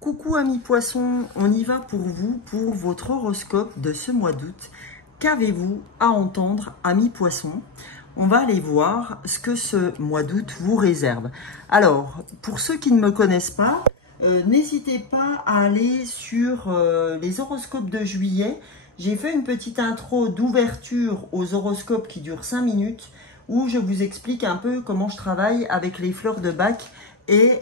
Coucou amis poissons, on y va pour vous, pour votre horoscope de ce mois d'août. Qu'avez-vous à entendre amis poissons? On va aller voir ce que ce mois d'août vous réserve. Alors, pour ceux qui ne me connaissent pas, n'hésitez pas à aller sur les horoscopes de juillet. J'ai fait une petite intro d'ouverture aux horoscopes qui dure 5 minutes où je vous explique un peu comment je travaille avec les fleurs de Bach et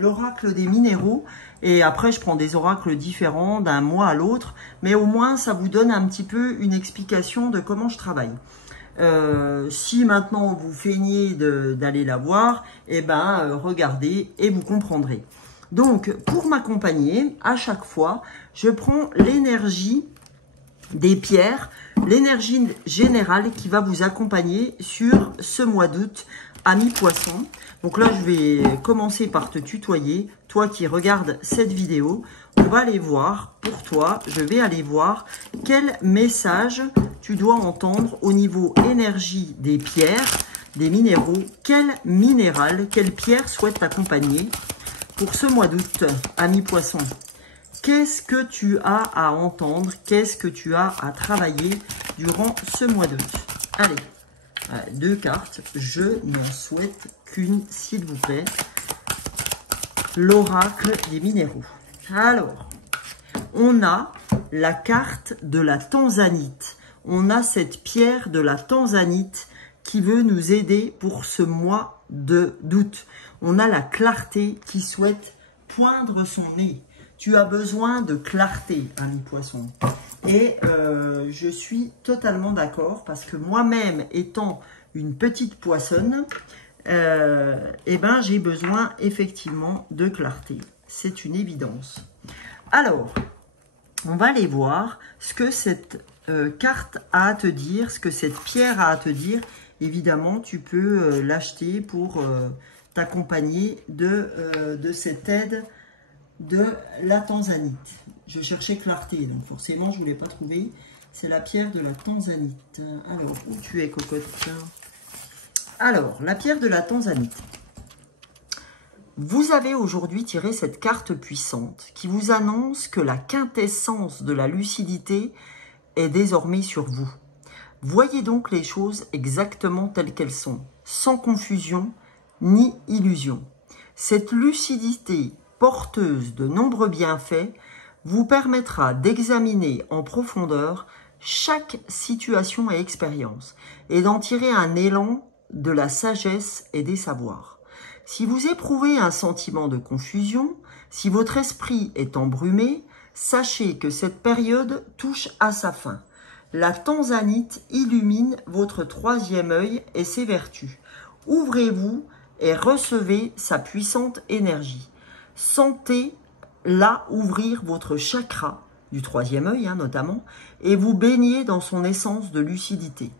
l'oracle des minéraux. Et après, je prends des oracles différents d'un mois à l'autre, mais au moins, ça vous donne un petit peu une explication de comment je travaille. Si maintenant vous feignez d'aller la voir, eh ben, regardez et vous comprendrez. Donc, pour m'accompagner, à chaque fois, je prends l'énergie des pierres, l'énergie générale qui va vous accompagner sur ce mois d'août, amis poissons. Donc là, je vais commencer par te tutoyer. Toi qui regardes cette vidéo, on va aller voir, pour toi, je vais aller voir quel message tu dois entendre au niveau énergie des pierres, des minéraux. Quel minéral, quelle pierre souhaite t'accompagner pour ce mois d'août, amis poissons? Qu'est-ce que tu as à entendre? Qu'est-ce que tu as à travailler durant ce mois d'août? Allez, 2 cartes. Je n'en souhaite qu'une, s'il vous plaît. L'oracle des minéraux. Alors, on a la carte de la tanzanite. On a cette pierre de la tanzanite qui veut nous aider pour ce mois d'août. On a la clarté qui souhaite poindre son nez. Tu as besoin de clarté, ami poisson. Et je suis totalement d'accord parce que moi-même, étant une petite poissonne, eh ben, j'ai besoin effectivement de clarté. C'est une évidence. Alors, on va aller voir ce que cette carte a à te dire, ce que cette pierre a à te dire. Évidemment, tu peux l'acheter pour t'accompagner de cette aide de la tanzanite. Je cherchais clarté, donc forcément je ne voulais pas trouver. C'est la pierre de la tanzanite. Alors, où tu es, cocotte? Alors, la pierre de la tanzanite. Vous avez aujourd'hui tiré cette carte puissante qui vous annonce que la quintessence de la lucidité est désormais sur vous. Voyez donc les choses exactement telles qu'elles sont, sans confusion ni illusion. Cette lucidité porteuse de nombreux bienfaits vous permettra d'examiner en profondeur chaque situation et expérience et d'en tirer un élan de la sagesse et des savoirs. Si vous éprouvez un sentiment de confusion, si votre esprit est embrumé, sachez que cette période touche à sa fin. La tanzanite illumine votre 3e œil et ses vertus. Ouvrez-vous et recevez sa puissante énergie. Sentez-la ouvrir votre chakra du 3e œil notamment et vous baignez dans son essence de lucidité.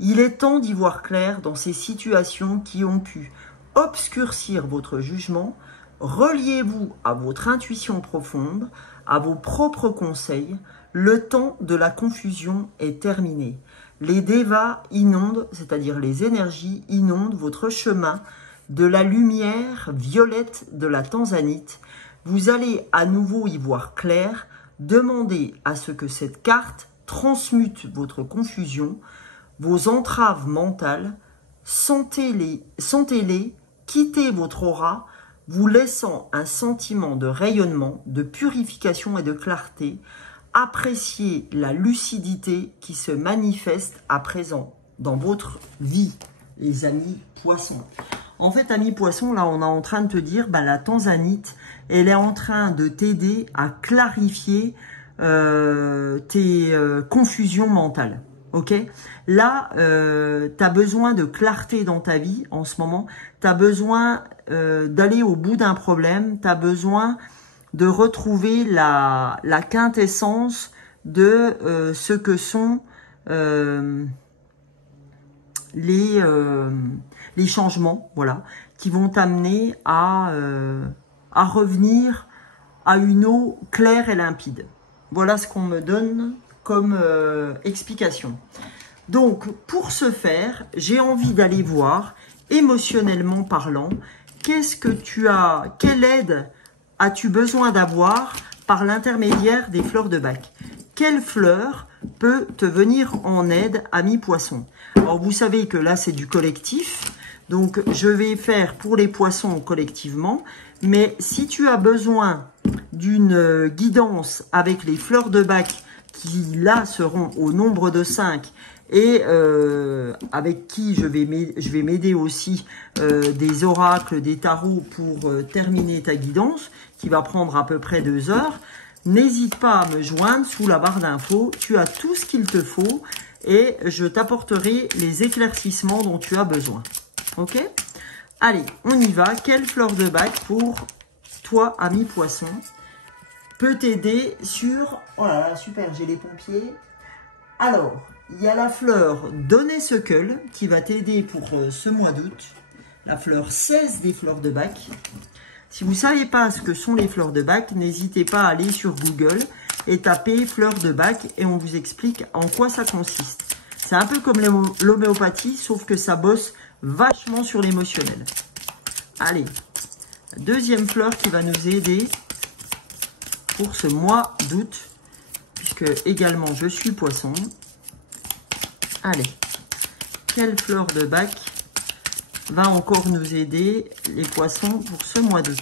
Il est temps d'y voir clair dans ces situations qui ont pu obscurcir votre jugement. Reliez-vous à votre intuition profonde, à vos propres conseils. Le temps de la confusion est terminé. Les devas inondent, c'est-à-dire les énergies inondent votre chemin de la lumière violette de la tanzanite. Vous allez à nouveau y voir clair. Demandez à ce que cette carte transmute votre confusion, vos entraves mentales. Sentez-les, quittez votre aura, vous laissant un sentiment de rayonnement, de purification et de clarté. Appréciez la lucidité qui se manifeste à présent dans votre vie, les amis poissons. En fait, amis poissons, là, on est en train de te dire, la tanzanite, elle est en train de t'aider à clarifier tes confusions mentales. Ok? Là, tu as besoin de clarté dans ta vie en ce moment. Tu as besoin d'aller au bout d'un problème. Tu as besoin de retrouver la quintessence de ce que sont les changements, voilà, qui vont t'amener à revenir à une eau claire et limpide. Voilà ce qu'on me donne comme explication. Donc, pour ce faire, j'ai envie d'aller voir, émotionnellement parlant, qu'est-ce que tu as, quelle aide as-tu besoin d'avoir par l'intermédiaire des fleurs de bac? Quelle fleur peut te venir en aide, ami poisson? Alors, vous savez que là, c'est du collectif. Donc, je vais faire pour les poissons collectivement. Mais si tu as besoin d'une guidance avec les fleurs de bac qui, là, seront au nombre de 5 et avec qui je vais m'aider aussi des oracles, des tarots pour terminer ta guidance, qui va prendre à peu près 2 heures, n'hésite pas à me joindre sous la barre d'infos. Tu as tout ce qu'il te faut et je t'apporterai les éclaircissements dont tu as besoin. Ok? Allez, on y va. Quelle fleur de bac pour toi, ami poisson, peut t'aider sur... Oh là là, super, j'ai les pompiers. Alors, il y a la fleur Honeysuckle qui va t'aider pour ce mois d'août. La fleur 16 des fleurs de bac. Si vous ne savez pas ce que sont les fleurs de bac, n'hésitez pas à aller sur Google et taper fleurs de bac et on vous explique en quoi ça consiste. C'est un peu comme l'homéopathie, sauf que ça bosse vachement sur l'émotionnel. Allez, la deuxième fleur qui va nous aider pour ce mois d'août, puisque également je suis poisson. Allez, quelle fleur de bac va encore nous aider les poissons pour ce mois d'août?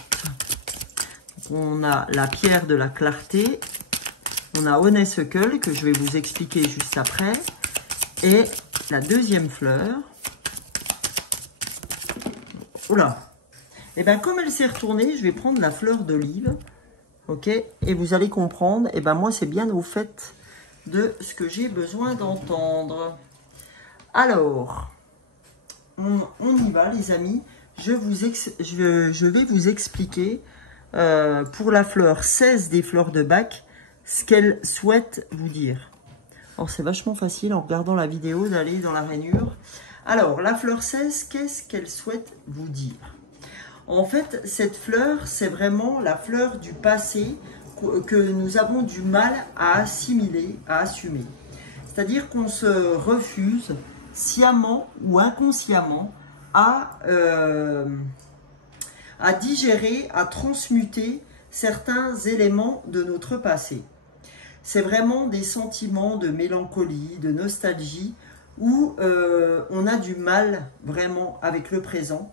On a la pierre de la clarté, on a Honeysuckle que je vais vous expliquer juste après, et la deuxième fleur. Oula, et bien comme elle s'est retournée, je vais prendre la fleur d'olive, ok, et vous allez comprendre, et ben moi c'est bien au fait de ce que j'ai besoin d'entendre. Alors, on y va les amis, je vais vous expliquer pour la fleur 16 des fleurs de bac, ce qu'elle souhaite vous dire. Alors c'est vachement facile en regardant la vidéo d'aller dans la rainure. Alors la fleur 16, qu'est-ce qu'elle souhaite vous dire? En fait, cette fleur, c'est vraiment la fleur du passé que nous avons du mal à assimiler, à assumer. C'est-à-dire qu'on se refuse sciemment ou inconsciemment à digérer, à transmuter certains éléments de notre passé. C'est vraiment des sentiments de mélancolie, de nostalgie, où on a du mal vraiment avec le présent.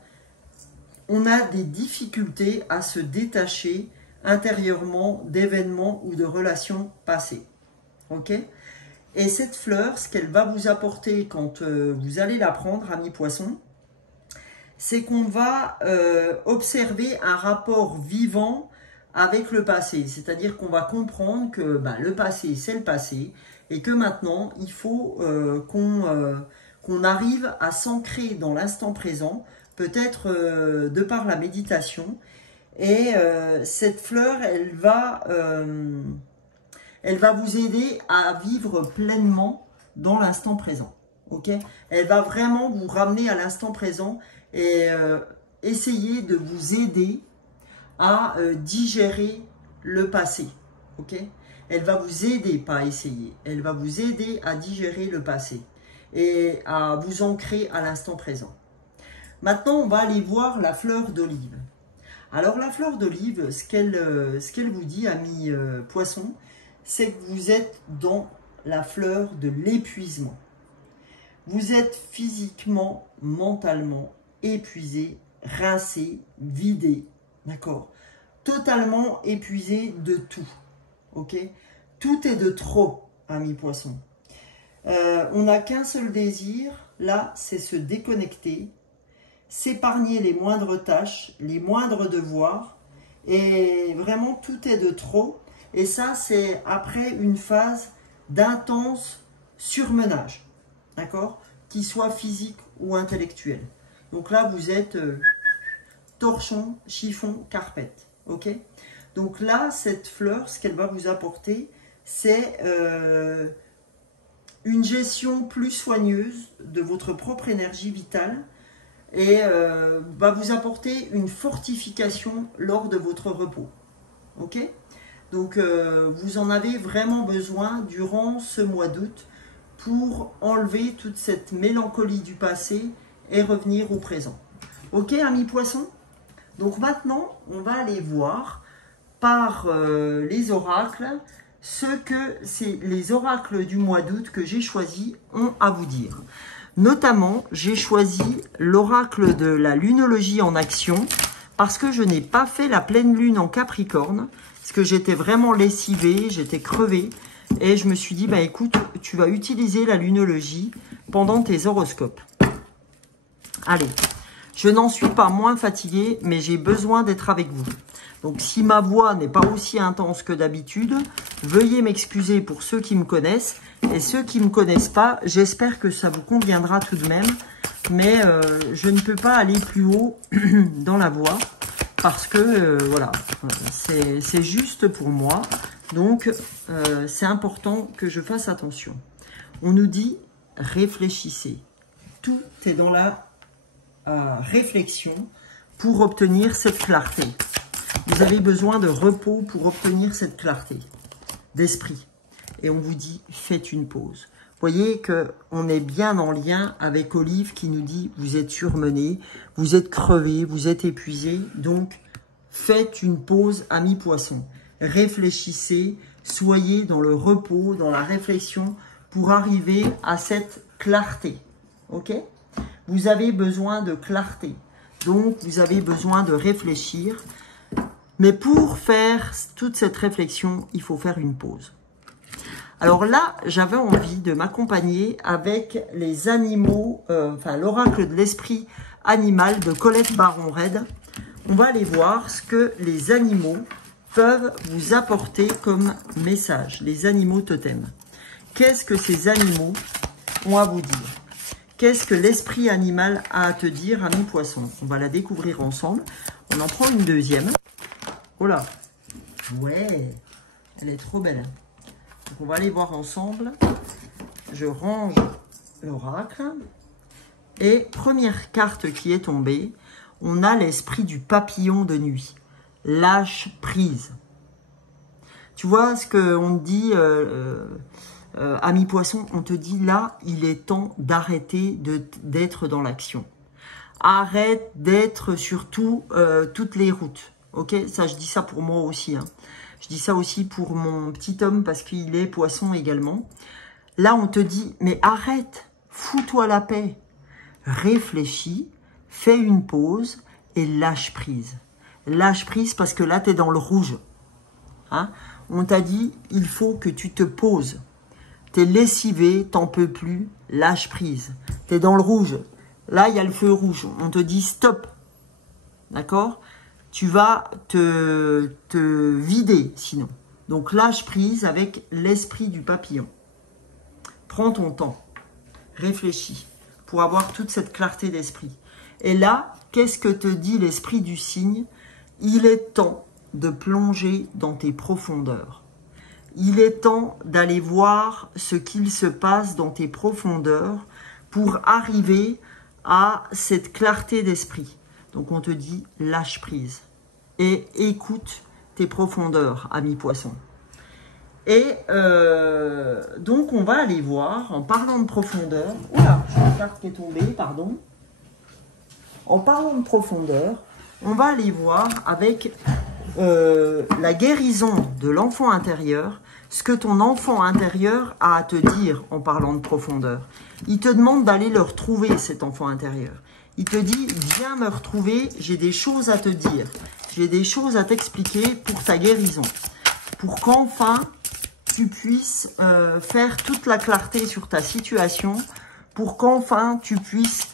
On a des difficultés à se détacher intérieurement d'événements ou de relations passées. Ok? Et cette fleur, ce qu'elle va vous apporter quand vous allez la prendre, ami poisson, c'est qu'on va observer un rapport vivant avec le passé. C'est-à-dire qu'on va comprendre que le passé, c'est le passé et que maintenant, il faut qu'on arrive à s'ancrer dans l'instant présent, peut-être de par la méditation. Et cette fleur, elle va vous aider à vivre pleinement dans l'instant présent. Okay? Elle va vraiment vous ramener à l'instant présent et essayer de vous aider à digérer le passé. Okay? Elle va vous aider, pas essayer, elle va vous aider à digérer le passé et à vous ancrer à l'instant présent. Maintenant, on va aller voir la fleur d'olive. Alors, la fleur d'olive, ce qu'elle vous dit, ami poisson, c'est que vous êtes dans la fleur de l'épuisement. Vous êtes physiquement, mentalement épuisé, rincé, vidé, d'accord? Totalement épuisé de tout, ok? Tout est de trop, ami poisson. On n'a qu'un seul désir, là, c'est se déconnecter, s'épargner les moindres tâches, les moindres devoirs, et vraiment tout est de trop. Et ça, c'est après une phase d'intense surmenage, d'accord? Qu'il soit physique ou intellectuel. Donc là, vous êtes torchon, chiffon, carpette, ok? Donc là, cette fleur, ce qu'elle va vous apporter, c'est une gestion plus soigneuse de votre propre énergie vitale et va vous apporter une fortification lors de votre repos, ok? Donc, vous en avez vraiment besoin durant ce mois d'août pour enlever toute cette mélancolie du passé et revenir au présent. Ok, amis poissons? Donc maintenant, on va aller voir par les oracles ce que les oracles du mois d'août que j'ai choisis ont à vous dire. Notamment, j'ai choisi l'oracle de la lunologie en action parce que je n'ai pas fait la pleine lune en Capricorne, parce que j'étais vraiment lessivée, j'étais crevée, et je me suis dit, bah écoute, tu vas utiliser la lunologie pendant tes horoscopes. Allez, je n'en suis pas moins fatiguée, mais j'ai besoin d'être avec vous. Donc si ma voix n'est pas aussi intense que d'habitude, veuillez m'excuser pour ceux qui me connaissent, et ceux qui ne me connaissent pas, j'espère que ça vous conviendra tout de même, mais je ne peux pas aller plus haut dans la voix, parce que voilà, c'est juste pour moi, donc c'est important que je fasse attention. On nous dit, réfléchissez. Tout est dans la réflexion pour obtenir cette clarté. Vous avez besoin de repos pour obtenir cette clarté d'esprit. Et on vous dit, faites une pause. Vous voyez qu'on est bien en lien avec Olive qui nous dit, vous êtes surmené, vous êtes crevé, vous êtes épuisé. Donc, faites une pause, amis poissons. Réfléchissez, soyez dans le repos, dans la réflexion pour arriver à cette clarté. Ok? Vous avez besoin de clarté. Donc, vous avez besoin de réfléchir. Mais pour faire toute cette réflexion, il faut faire une pause. Alors là, j'avais envie de m'accompagner avec les animaux, l'oracle de l'esprit animal de Colette Baron-Red. On va aller voir ce que les animaux peuvent vous apporter comme message, les animaux totems. Qu'est-ce que ces animaux ont à vous dire? Qu'est-ce que l'esprit animal a à te dire, amis poissons? On va la découvrir ensemble. On en prend une deuxième. Oh là, ouais, elle est trop belle. Donc on va aller voir ensemble. Je range l'oracle. Et première carte qui est tombée, on a l'esprit du papillon de nuit. Lâche prise. Tu vois ce qu'on dit, ami poisson, on te dit là, il est temps d'arrêter d'être dans l'action. Arrête d'être sur toutes les routes. Ok, ça, je dis ça pour moi aussi. Hein. Je dis ça aussi pour mon petit homme parce qu'il est poisson également. Là, on te dit, mais arrête, fous-toi la paix. Réfléchis, fais une pause et lâche prise. Lâche prise parce que là, tu es dans le rouge. Hein? On t'a dit, il faut que tu te poses. Tu es lessivé, t'en peux plus, lâche prise. Tu es dans le rouge. Là, il y a le feu rouge. On te dit stop. D'accord? Tu vas te vider sinon. Donc lâche prise avec l'esprit du papillon. Prends ton temps. Réfléchis pour avoir toute cette clarté d'esprit. Et là, qu'est-ce que te dit l'esprit du cygne? Il est temps de plonger dans tes profondeurs. Il est temps d'aller voir ce qu'il se passe dans tes profondeurs pour arriver à cette clarté d'esprit. Donc on te dit lâche prise et écoute tes profondeurs, ami poisson. Et donc on va aller voir, en parlant de profondeur, oula, j'ai une carte qui est tombée, pardon. En parlant de profondeur, on va aller voir avec la guérison de l'enfant intérieur, ce que ton enfant intérieur a à te dire en parlant de profondeur. Il te demande d'aller le retrouver, cet enfant intérieur. Il te dit, viens me retrouver, j'ai des choses à te dire. J'ai des choses à t'expliquer pour ta guérison. Pour qu'enfin, tu puisses faire toute la clarté sur ta situation. Pour qu'enfin, tu puisses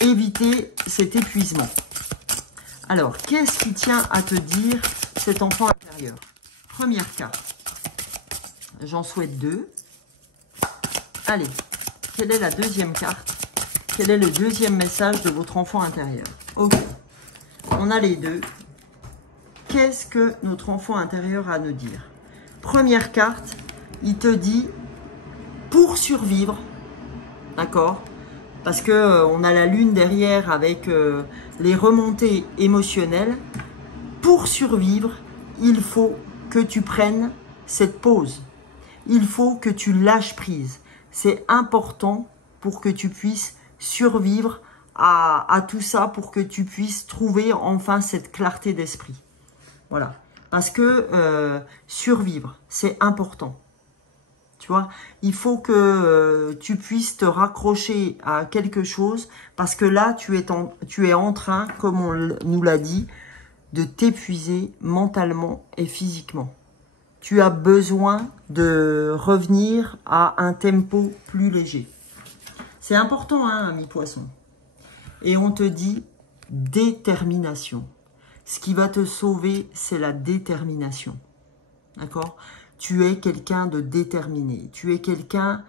éviter cet épuisement. Alors, qu'est-ce qui tient à te dire cet enfant intérieur? Première carte. J'en souhaite 2. Allez, quelle est la deuxième carte? Quel est le deuxième message de votre enfant intérieur? Ok, on a les deux. Qu'est-ce que notre enfant intérieur a à nous dire? Première carte, il te dit pour survivre, d'accord? Parce que on a la lune derrière avec les remontées émotionnelles. Pour survivre, il faut que tu prennes cette pause. Il faut que tu lâches prise. C'est important pour que tu puisses survivre à tout ça, pour que tu puisses trouver enfin cette clarté d'esprit. Voilà. Parce que survivre, c'est important. Tu vois, il faut que tu puisses te raccrocher à quelque chose parce que là, tu es en train, comme on nous l'a dit, de t'épuiser mentalement et physiquement. Tu as besoin de revenir à un tempo plus léger. C'est important, hein, ami poisson. Et on te dit détermination. Ce qui va te sauver, c'est la détermination. D'accord ? Tu es quelqu'un de déterminé. Tu es quelqu'un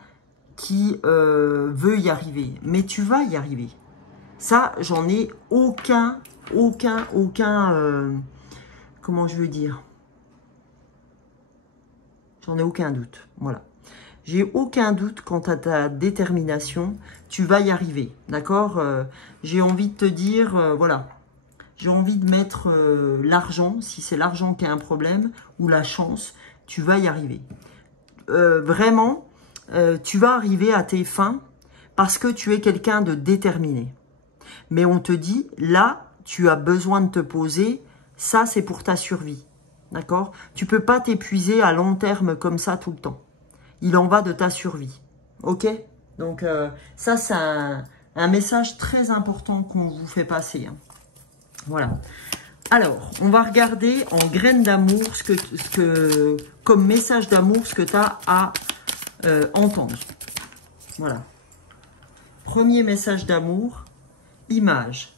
qui veut y arriver. Mais tu vas y arriver. Ça, j'en ai aucun, comment je veux dire ? J'en ai aucun doute. Voilà. J'ai aucun doute quant à ta détermination. Tu vas y arriver. D'accord ? J'ai envie de te dire, voilà. J'ai envie de mettre l'argent, si c'est l'argent qui a un problème, ou la chance, tu vas y arriver. Vraiment, tu vas arriver à tes fins parce que tu es quelqu'un de déterminé. Mais on te dit, là, tu as besoin de te poser, ça c'est pour ta survie. D'accord ? Tu ne peux pas t'épuiser à long terme comme ça tout le temps. Il en va de ta survie. Ok ? Donc ça c'est un message très important qu'on vous fait passer. Hein. Voilà. Alors, on va regarder en graines d'amour comme message d'amour ce que tu as à entendre. Voilà. Premier message d'amour, image,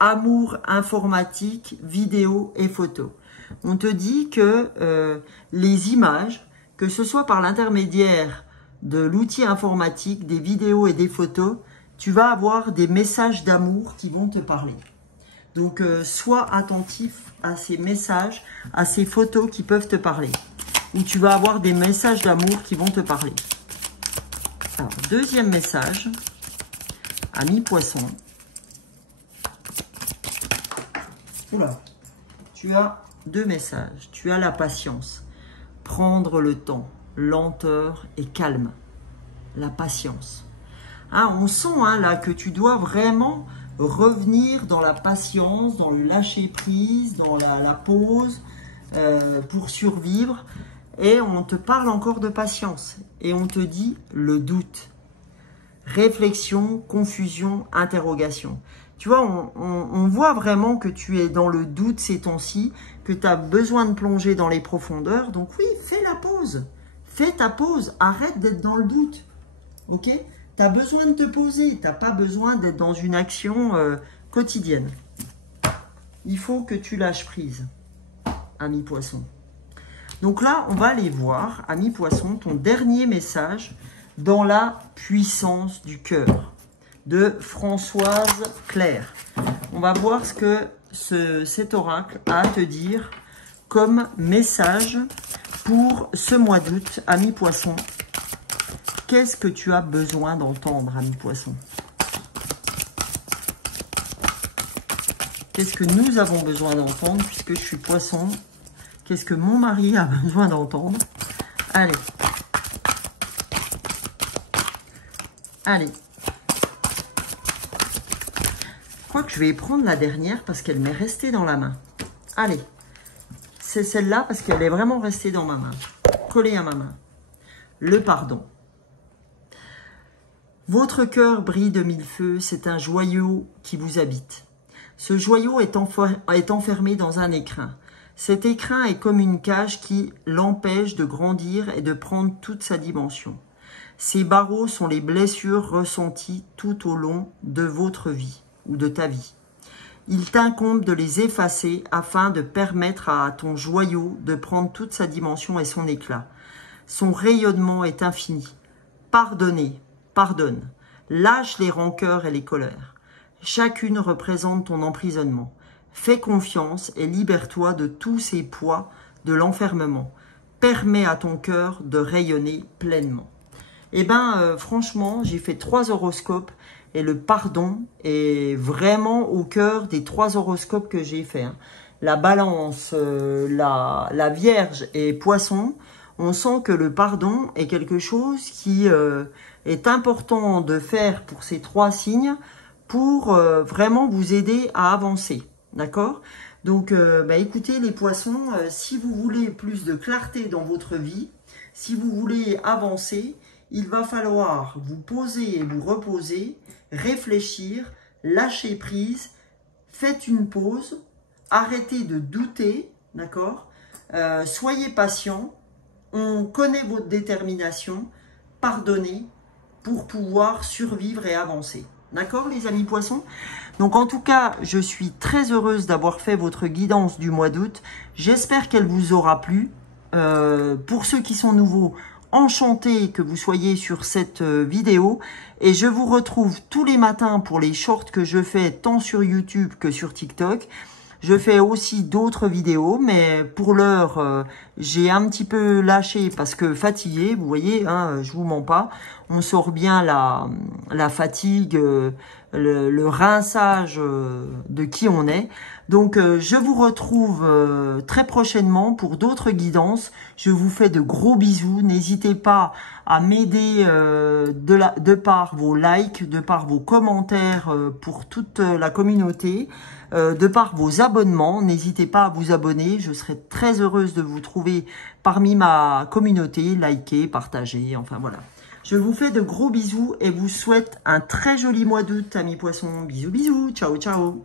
amour informatique, vidéo et photo. On te dit que les images, que ce soit par l'intermédiaire de l'outil informatique, des vidéos et des photos, tu vas avoir des messages d'amour qui vont te parler. Donc, sois attentif à ces messages, à ces photos qui peuvent te parler. Ou tu vas avoir des messages d'amour qui vont te parler. Alors, deuxième message, ami poisson. Oula, tu as deux messages. Tu as la patience. Prendre le temps, lenteur et calme. La patience. Hein, on sent hein, là que tu dois vraiment revenir dans la patience, dans le lâcher prise, dans la pause pour survivre. Et on te parle encore de patience. Et on te dit le doute. Réflexion, confusion, interrogation. Tu vois, on voit vraiment que tu es dans le doute ces temps-ci, que tu as besoin de plonger dans les profondeurs. Donc oui, fais la pause. Fais ta pause. Arrête d'être dans le doute. Ok ? Tu as besoin de te poser. Tu n'as pas besoin d'être dans une action quotidienne. Il faut que tu lâches prise, ami poisson. Donc là, on va aller voir, ami poisson, ton dernier message dans la puissance du cœur de Françoise Claire. On va voir ce que cet oracle a à te dire comme message pour ce mois d'août, ami poisson. Qu'est-ce que tu as besoin d'entendre, ami poisson? Qu'est-ce que nous avons besoin d'entendre puisque je suis poisson? Qu'est-ce que mon mari a besoin d'entendre? Allez. Allez. Je crois que je vais prendre la dernière parce qu'elle m'est restée dans la main. Allez. C'est celle-là parce qu'elle est vraiment restée dans ma main. Collée à ma main. Le pardon. Votre cœur brille de mille feux, c'est un joyau qui vous habite. Ce joyau est enfermé dans un écrin. Cet écrin est comme une cage qui l'empêche de grandir et de prendre toute sa dimension. Ces barreaux sont les blessures ressenties tout au long de votre vie ou de ta vie. Il t'incombe de les effacer afin de permettre à ton joyau de prendre toute sa dimension et son éclat. Son rayonnement est infini. Pardonnez, pardonne, lâche les rancœurs et les colères. Chacune représente ton emprisonnement. Fais confiance et libère-toi de tous ces poids de l'enfermement. Permets à ton cœur de rayonner pleinement. Eh bien, franchement, j'ai fait 3 horoscopes et le pardon est vraiment au cœur des 3 horoscopes que j'ai fait. Hein. La balance, la vierge et poisson, on sent que le pardon est quelque chose qui est important de faire pour ces 3 signes pour vraiment vous aider à avancer. D'accord? Donc, écoutez les poissons, si vous voulez plus de clarté dans votre vie, si vous voulez avancer, il va falloir vous poser et vous reposer, réfléchir, lâcher prise, faites une pause, arrêtez de douter, d'accord? Soyez patient, on connaît votre détermination, pardonnez pour pouvoir survivre et avancer. D'accord les amis poissons? Donc en tout cas, je suis très heureuse d'avoir fait votre guidance du mois d'août. J'espère qu'elle vous aura plu. Pour ceux qui sont nouveaux, enchanté que vous soyez sur cette vidéo. Et je vous retrouve tous les matins pour les shorts que je fais tant sur YouTube que sur TikTok. Je fais aussi d'autres vidéos, mais pour l'heure, j'ai un petit peu lâché parce que fatigué, vous voyez, hein, je vous mens pas. On sort bien la fatigue, le rinçage de qui on est. Donc, je vous retrouve très prochainement pour d'autres guidances. Je vous fais de gros bisous. N'hésitez pas à m'aider de par vos likes, de par vos commentaires pour toute la communauté. De par vos abonnements, n'hésitez pas à vous abonner, je serai très heureuse de vous trouver parmi ma communauté, liker, partager, enfin voilà. Je vous fais de gros bisous et vous souhaite un très joli mois d'août, amis poissons. Bisous, bisous, ciao, ciao.